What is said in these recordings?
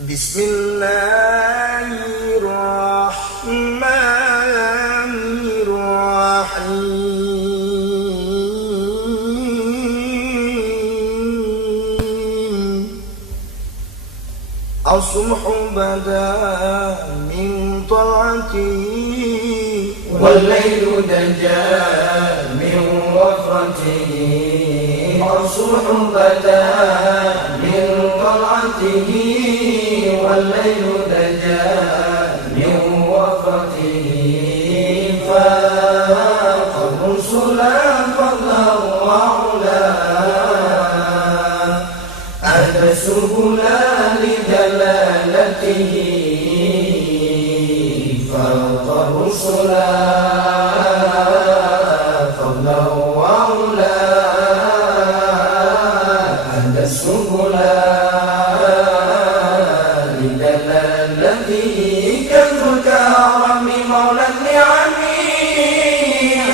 بسم الله الرحمن الرحيم الصبح بدا من طلعته والليل دجى من وفرته الصبح بدا من طلعته والليل دجى من وفرته فاق الرسل فضلا وعلا أتى السبل لدلالته فاق الرسل فضلا وعلا أتى السبل لدلالته كنز الكرم مولى النعم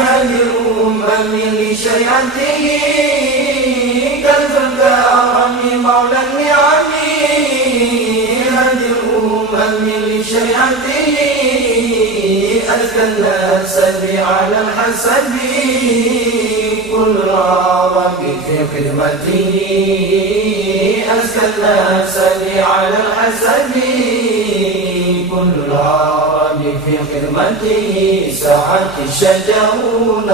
هدي الأمم لشريعته كنز الكرم مولى النعم هدي الأمم لشريعته أزكى الناس على الحسب كل رغب في خدمته أزكى الناس على الحسب كل رغب في خدمته ساعة الشجرون